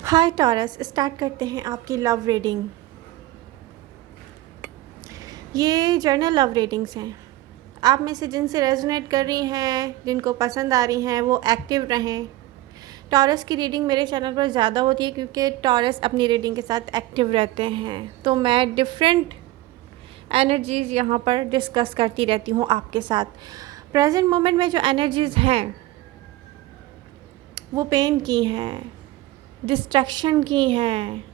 हाय taurus, start करते हैं आपकी लव रीडिंग। ये जर्नल लव रीडिंग्स हैं। आप में से जिनसे रेजोनेट कर रही हैं, जिनको पसंद आ रही हैं, वो एक्टिव रहें। टॉरस की रीडिंग मेरे चैनल पर ज़्यादा होती है क्योंकि टॉरस अपनी रीडिंग के साथ एक्टिव रहते हैं, तो मैं डिफरेंट एनर्जीज़ यहाँ पर डिस्कस करती रहती हूँ आपके साथ। प्रेजेंट मोमेंट में जो एनर्जीज़ हैं वो पेन की हैं, डिस्ट्रैक्शन की हैं।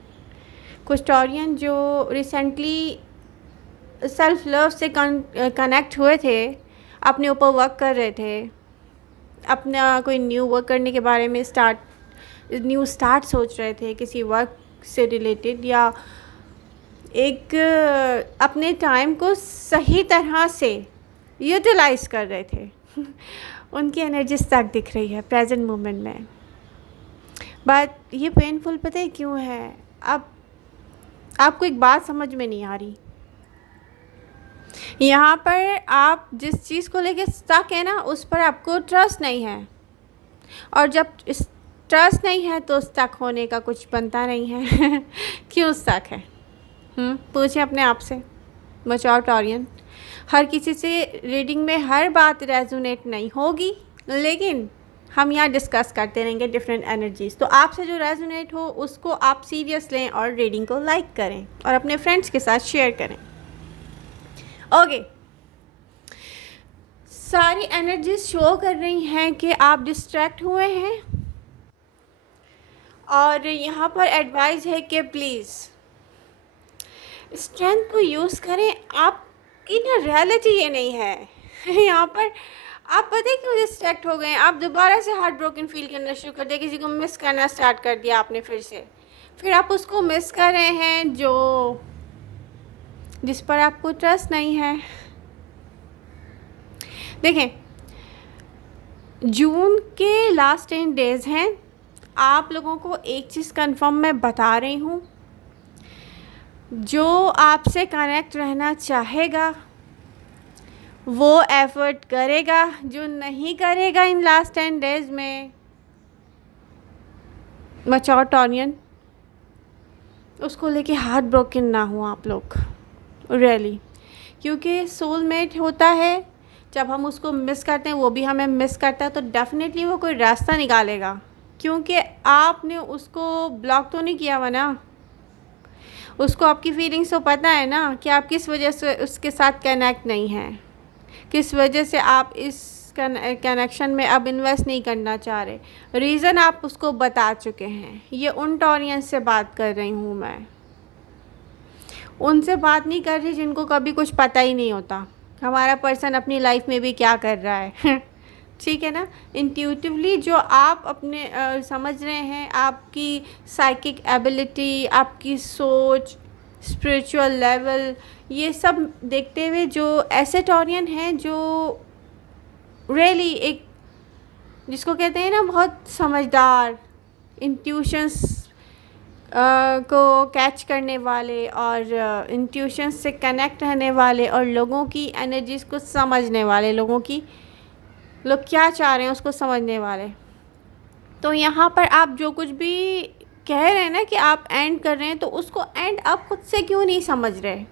कुछ टॉरियन जो रिसेंटली सेल्फ लव से कनेक्ट हुए थे, अपने ऊपर वर्क कर रहे थे, अपना कोई न्यू वर्क करने के बारे में न्यू स्टार्ट सोच रहे थे किसी वर्क से रिलेटेड, या एक अपने टाइम को सही तरह से यूटिलाइज कर रहे थे। उनकी एनर्जी तक दिख रही है प्रेजेंट मोमेंट में। बट ये पेनफुल पता है क्यों है? अब आपको एक बात समझ में नहीं आ रही। यहाँ पर आप जिस चीज़ को लेके स्टक है ना, उस पर आपको ट्रस्ट नहीं है, और जब ट्रस्ट नहीं है तो स्टक होने का कुछ बनता नहीं है। क्यों स्टक है? पूछें अपने आप से। मैच्योर टॉरियन, हर किसी से रीडिंग में हर बात रेजोनेट नहीं होगी, लेकिन हम यहाँ डिस्कस करते रहेंगे डिफरेंट एनर्जीज़। तो आपसे जो रेजोनेट हो उसको आप सीरियस लें और रीडिंग को लाइक करें और अपने फ्रेंड्स के साथ शेयर करें। ओके, सारी एनर्जीज शो कर रही हैं कि आप डिस्ट्रैक्ट हुए हैं, और यहाँ पर एडवाइस है कि प्लीज़ स्ट्रेंथ को यूज़ करें। आपकी ना रियलिटी ये नहीं है। यहाँ पर आप पता है क्यों डिस्ट्रैक्ट हो गए हैं? आप दोबारा से हार्ट ब्रोकन फील करना शुरू कर दिया, किसी को मिस करना स्टार्ट कर दिया आपने फिर आप उसको मिस कर रहे हैं जिस पर आपको ट्रस्ट नहीं है। देखें, जून के लास्ट 10 डेज़ हैं। आप लोगों को एक चीज़ कंफर्म मैं बता रही हूँ, जो आपसे कनेक्ट रहना चाहेगा वो एफर्ट करेगा, जो नहीं करेगा इन लास्ट 10 डेज़ में, मैच्योर टॉरियन, उसको लेके हार्ट ब्रोकन ना हो आप लोग, रियली। क्योंकि सोलमेट होता है, जब हम उसको मिस करते हैं वो भी हमें मिस करता है, तो डेफिनेटली वो कोई रास्ता निकालेगा। क्योंकि आपने उसको ब्लॉक तो नहीं किया हुआ ना, उसको आपकी फीलिंग्स तो पता है ना कि आप किस वजह से उसके साथ कनेक्ट नहीं हैं, किस वजह से आप इस कनेक्शन में अब इन्वेस्ट नहीं करना चाह रहे। रीज़न आप उसको बता चुके हैं। ये उन टॉरियंस से बात कर रही हूँ मैं, उनसे बात नहीं कर रही जिनको कभी कुछ पता ही नहीं होता हमारा पर्सन अपनी लाइफ में भी क्या कर रहा है। ठीक है ना? इंट्यूटिवली जो आप अपने समझ रहे हैं, आपकी साइकिक एबिलिटी, आपकी सोच, स्पिरिचुअल लेवल, ये सब देखते हुए जो ऐसे टॉरियन हैं जो रियली एक, जिसको कहते हैं ना बहुत समझदार, इंट्यूशंस को कैच करने वाले और इंट्यूशंस से कनेक्ट रहने वाले और लोगों की एनर्जीज़ को समझने वाले, लोग क्या चाह रहे हैं उसको समझने वाले। तो यहाँ पर आप जो कुछ भी कह रहे हैं ना कि आप एंड कर रहे हैं, तो उसको एंड आप खुद से क्यों नहीं समझ रहे?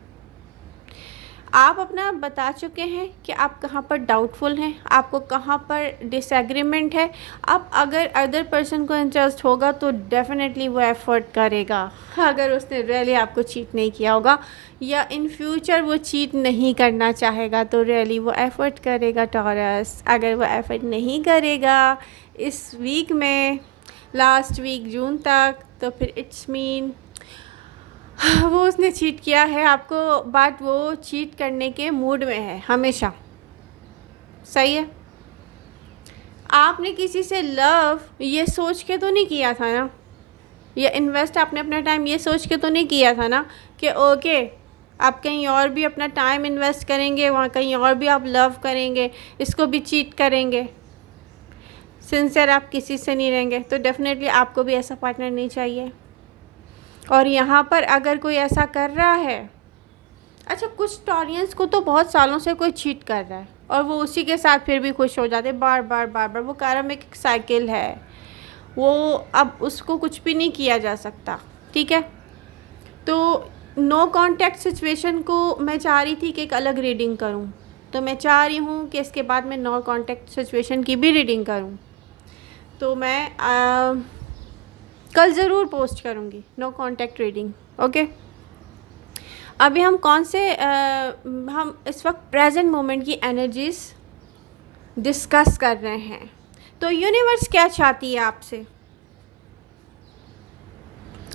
आप अपना बता चुके हैं कि आप कहाँ पर डाउटफुल हैं, आपको कहाँ पर डिसएग्रीमेंट है। अब अगर अदर पर्सन को इंटरेस्ट होगा तो डेफिनेटली वो एफ़र्ट करेगा। अगर उसने रियली आपको चीट नहीं किया होगा या इन फ्यूचर वो चीट नहीं करना चाहेगा तो रियली वो एफ़र्ट करेगा टॉरस। अगर वो एफ़र्ट नहीं करेगा इस वीक में, लास्ट वीक जून तक, तो फिर इट्स मीन वो उसने चीट किया है आपको, बट वो चीट करने के मूड में है हमेशा। सही है? आपने किसी से लव ये सोच के तो नहीं किया था ना, या इन्वेस्ट आपने अपना टाइम ये सोच के तो नहीं किया था ना कि ओके आप कहीं और भी अपना टाइम इन्वेस्ट करेंगे, वहाँ कहीं और भी आप लव करेंगे, इसको भी चीट करेंगे। सिंसियर आप किसी से नहीं रहेंगे, तो डेफिनेटली आपको भी ऐसा पार्टनर नहीं चाहिए। और यहाँ पर अगर कोई ऐसा कर रहा है, अच्छा कुछ टॉरियंस को तो बहुत सालों से कोई चीट कर रहा है और वो उसी के साथ फिर भी खुश हो जाते, बार बार बार बार, वो कार्मिक एक साइकिल है। वो अब उसको कुछ भी नहीं किया जा सकता, ठीक है। तो नो कांटेक्ट सिचुएशन को मैं चाह रही थी कि एक अलग रीडिंग करूं, तो मैं चाह रही हूं कि इसके बाद मैं नो कांटेक्ट सिचुएशन की भी रीडिंग करूं। तो मैं कल ज़रूर पोस्ट करूंगी नो कांटेक्ट रीडिंग, ओके। अभी हम हम इस वक्त प्रेजेंट मोमेंट की एनर्जीज डिस्कस कर रहे हैं। तो यूनिवर्स क्या चाहती है आपसे?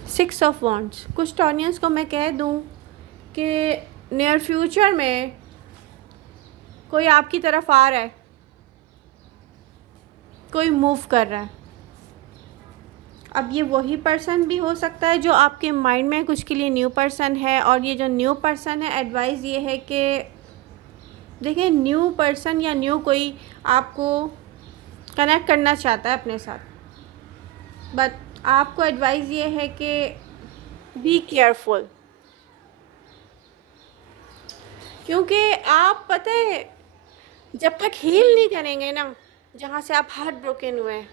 6 ऑफ वॉन्ड्स। कुछ टॉनियंस को मैं कह दूं कि नियर फ्यूचर में कोई आपकी तरफ आ रहा है, कोई मूव कर रहा है। अब ये वही पर्सन भी हो सकता है जो आपके माइंड में कुछ के लिए न्यू पर्सन है, और ये जो न्यू पर्सन है, एडवाइस ये है कि देखिए, न्यू पर्सन या न्यू कोई आपको कनेक्ट करना चाहता है अपने साथ, बट आपको एडवाइस ये है कि बी केयरफुल, क्योंकि आप पता है जब तक हील नहीं करेंगे ना, जहाँ से आप हार्ट ब्रोकन हुए हैं,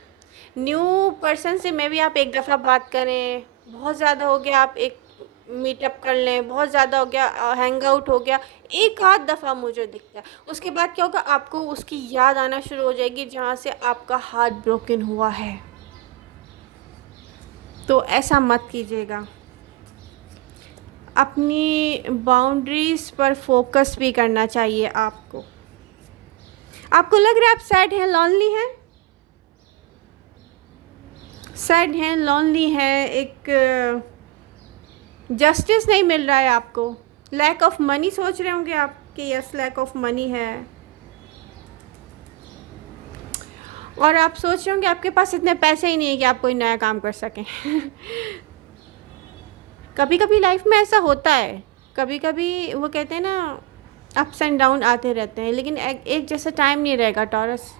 न्यू पर्सन से मे भी आप एक दफ़ा बात करें, बहुत ज़्यादा हो गया आप एक मीटअप कर लें, बहुत ज़्यादा हो गया हैंग आउट हो गया, एक आध दफ़ा मुझे दिखता है, उसके बाद क्या होगा, आपको उसकी याद आना शुरू हो जाएगी जहाँ से आपका हार्ट ब्रोकन हुआ है। तो ऐसा मत कीजिएगा। अपनी बाउंड्रीज़ पर फोकस भी करना चाहिए आपको। आपको लग रहा है आप सैड हैं, लॉनली हैं, सैड हैं, लॉनली हैं, एक जस्टिस नहीं मिल रहा है आपको, लैक ऑफ मनी सोच रहे होंगे आप कि यस लैक ऑफ मनी है, और आप सोच रहे होंगे आपके पास इतने पैसे ही नहीं है कि आप कोई नया काम कर सकें। कभी कभी लाइफ में ऐसा होता है, कभी कभी वो कहते हैं ना अप्स एंड डाउन आते रहते हैं, लेकिन एक जैसा टाइम नहीं रहेगा टॉरस।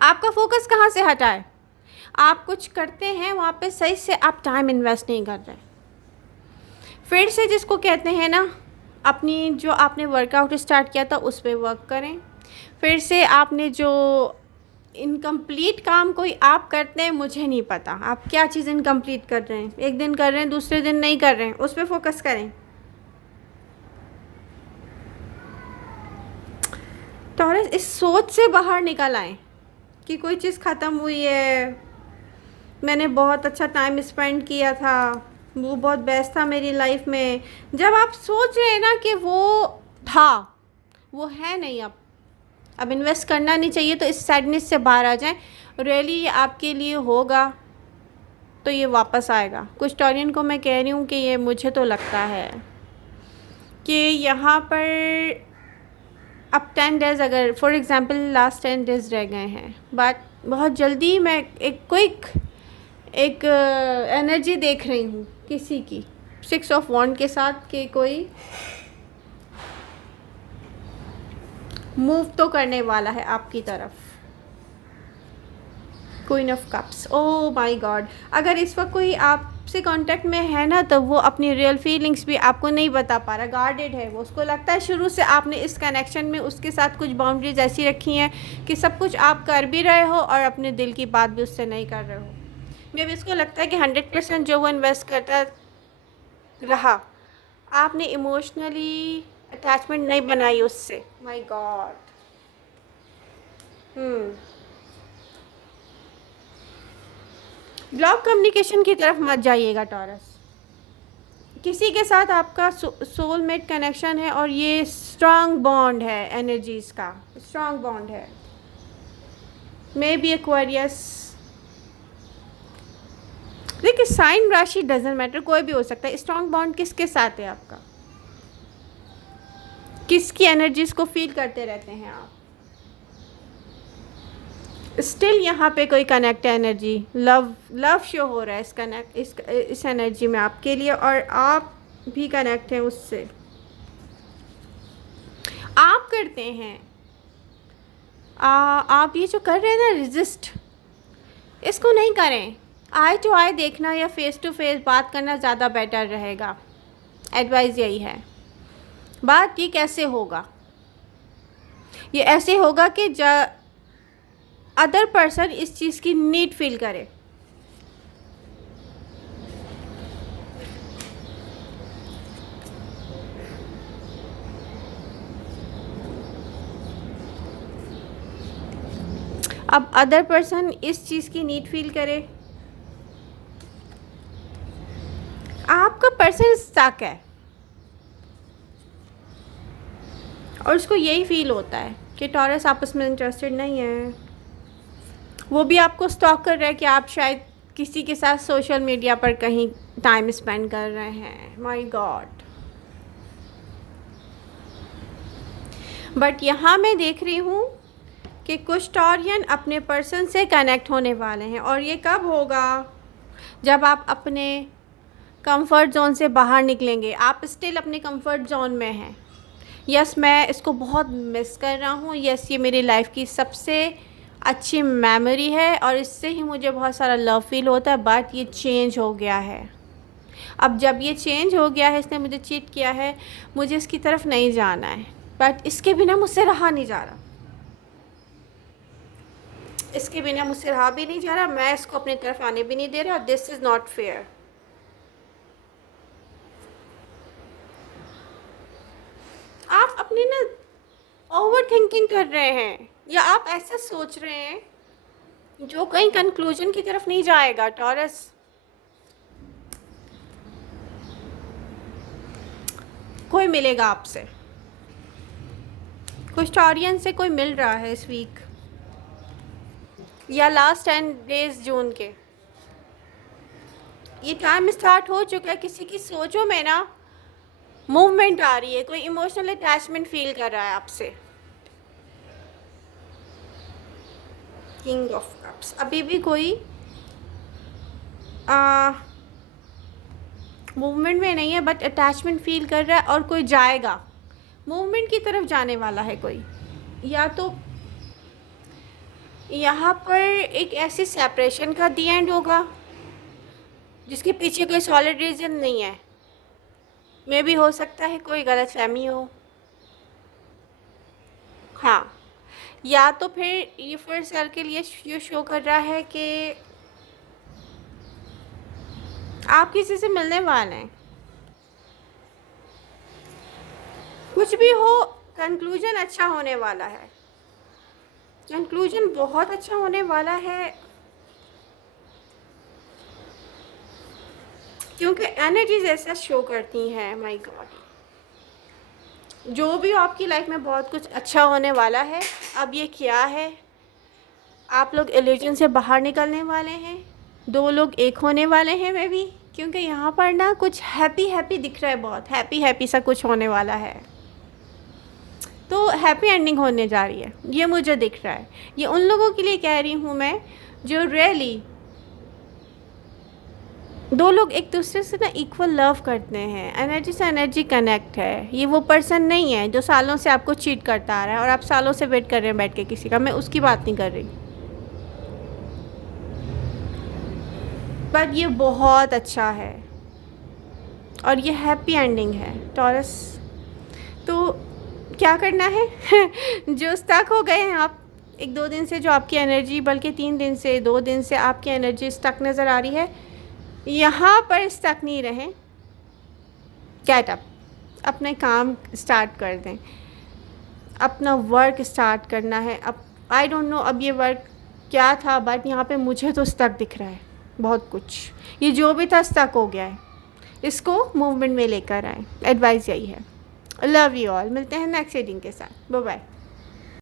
आपका फोकस कहाँ से हटा है? आप कुछ करते हैं वहाँ पे सही से आप टाइम इन्वेस्ट नहीं कर रहे। फिर से जिसको कहते हैं ना, अपनी जो आपने वर्कआउट स्टार्ट किया था उस पर वर्क करें। फिर से आपने जो इनकम्प्लीट काम कोई आप करते हैं, मुझे नहीं पता आप क्या चीज़ इनकम्प्लीट कर रहे हैं, एक दिन कर रहे हैं दूसरे दिन नहीं कर रहे हैं, उस पर फोकस करें। टॉरस इस सोच से बाहर निकल आए कि कोई चीज़ ख़त्म हुई है, मैंने बहुत अच्छा टाइम स्पेंड किया था, वो बहुत बेस्ट था मेरी लाइफ में। जब आप सोच रहे हैं ना कि वो था, वो है नहीं, अब इन्वेस्ट करना नहीं चाहिए, तो इस सैडनेस से बाहर आ जाएं। रियली ये आपके लिए होगा तो ये वापस आएगा। कुछ टॉरियन को मैं कह रही हूँ कि ये मुझे तो लगता है कि यहाँ पर अब 10 डेज़, अगर फॉर एग्ज़ाम्पल लास्ट 10 डेज़ रह गए हैं, बट बहुत जल्दी मैं एक क्विक एक एनर्जी देख रही हूँ किसी की 6 ऑफ वॉन्ड के साथ कि कोई मूव तो करने वाला है आपकी तरफ। Queen of cups, oh my God. अगर इस वक्त कोई आपसे कांटेक्ट में है ना, तो वो अपनी रियल फीलिंग्स भी आपको नहीं बता पा रहा, गार्डेड है वो। उसको लगता है शुरू से आपने इस कनेक्शन में उसके साथ कुछ बाउंड्रीज ऐसी रखी हैं कि सब कुछ आप कर भी रहे हो और अपने दिल की बात भी उससे नहीं कर रहे हो। मे भी इसको लगता है कि 100% जो वो इन्वेस्ट करता रहा, आपने इमोशनली अटैचमेंट नहीं बनाई उससे। My God. ब्लॉक कम्युनिकेशन की तरफ मत जाइएगा टॉरस। किसी के साथ आपका सोलमेट कनेक्शन है और ये स्ट्रांग बॉन्ड है, एनर्जीज का स्ट्रांग बॉन्ड है। मे बी एक्वेरियस, देखिए साइन राशि डजेंट मैटर, कोई भी हो सकता है। स्ट्रांग बॉन्ड किसके साथ है आपका? किसकी एनर्जीज को फील करते रहते हैं आप? स्टिल यहाँ पे कोई कनेक्ट एनर्जी, लव शो हो रहा है इस एनर्जी में आपके लिए, और आप भी कनेक्ट हैं उससे। आप करते हैं आप ये जो कर रहे हैं ना रेजिस्ट, इसको नहीं करें। आई टू आई देखना या फेस टू फेस बात करना ज़्यादा बेटर रहेगा। एडवाइस यही है। बात ये कैसे होगा? ये ऐसे होगा कि अदर पर्सन इस चीज़ की नीड फील करे। अब अदर पर्सन इस चीज़ की नीड फील करे। आपका पर्सन स्टक है और उसको यही फील होता है कि टॉरस आपस में इंटरेस्टेड नहीं है। वो भी आपको स्टॉक कर रहा है कि आप शायद किसी के साथ सोशल मीडिया पर कहीं टाइम स्पेंड कर रहे हैं। My God. बट यहाँ मैं देख रही हूँ कि कुछ टॉरियन अपने पर्सन से कनेक्ट होने वाले हैं, और ये कब होगा? जब आप अपने कंफर्ट जोन से बाहर निकलेंगे। आप स्टिल अपने कंफर्ट जोन में हैं। यस, मैं इसको बहुत मिस कर रहा हूँ। यस, ये मेरी लाइफ की सबसे अच्छी मेमोरी है और इससे ही मुझे बहुत सारा लव फील होता है। बट ये चेंज हो गया है। अब जब ये चेंज हो गया है, इसने मुझे चीट किया है, मुझे इसकी तरफ नहीं जाना है। बट इसके बिना मुझसे रहा नहीं जा रहा। इसके बिना मुझसे रहा भी नहीं जा रहा। मैं इसको अपनी तरफ आने भी नहीं दे रहा। This is not fair. आप अपनी ना ओवर थिंकिंग कर रहे हैं, या आप ऐसा सोच रहे हैं जो कहीं कंक्लूजन की तरफ नहीं जाएगा। टॉरस, कोई मिलेगा आपसे। कुछ टॉरियन से कोई मिल रहा है इस वीक या लास्ट 10 डेज जून के। ये टाइम स्टार्ट हो चुका है। किसी की सोचों में ना मूवमेंट आ रही है। कोई इमोशनल अटैचमेंट फील कर रहा है आपसे। किंग ऑफ कप्स अभी भी कोई मूवमेंट में नहीं है, बट अटैचमेंट फील कर रहा है। और कोई जाएगा, मूवमेंट की तरफ जाने वाला है कोई। या तो यहाँ पर एक ऐसी सेपरेशन का दी एंड होगा जिसके पीछे कोई सॉलिड रीज़न नहीं है। मे भी हो सकता है कोई गलतफहमी हो। हाँ, या तो फिर ये फर्स्ट सर्कल ये शो कर रहा है कि आप किसी से मिलने वाले हैं। कुछ भी हो, कंक्लूजन अच्छा होने वाला है। कंक्लूजन बहुत अच्छा होने वाला है, क्योंकि एनर्जीज ऐसा शो करती हैं। माय गॉड, जो भी आपकी लाइफ में बहुत कुछ अच्छा होने वाला है। अब ये क्या है? आप लोग इल्यूजन से बाहर निकलने वाले हैं। दो लोग एक होने वाले हैं मे बी, क्योंकि यहाँ पर ना कुछ हैप्पी हैप्पी दिख रहा है। बहुत हैप्पी हैप्पी सा कुछ होने वाला है। तो हैप्पी एंडिंग होने जा रही है, ये मुझे दिख रहा है। ये उन लोगों के लिए कह रही हूँ मैं जो रियली दो लोग एक दूसरे से ना इक्वल लव करते हैं। एनर्जी से एनर्जी कनेक्ट है। ये वो पर्सन नहीं है जो सालों से आपको चीट करता आ रहा है और आप सालों से वेट कर रहे हैं बैठ के किसी का। मैं उसकी बात नहीं कर रही। बट ये बहुत अच्छा है और ये हैप्पी एंडिंग है। टॉरस, तो क्या करना है? जो स्टक हो गए हैं आप 1-2 दिन से, जो आपकी एनर्जी, बल्कि 3 दिन से, 2 दिन से आपकी एनर्जी स्टक नज़र आ रही है, यहाँ पर स्टक नहीं रहें। गेट अप, अपने काम स्टार्ट कर दें। अपना वर्क स्टार्ट करना है। अब आई डोंट नो अब ये वर्क क्या था, बट यहाँ पे मुझे तो स्टक दिख रहा है बहुत कुछ। ये जो भी था स्टक हो गया है। इसको मूवमेंट में लेकर आए। एडवाइस यही है। Love you all. मिलते हैं नेक्स्ट रीडिंग के साथ। Bye bye.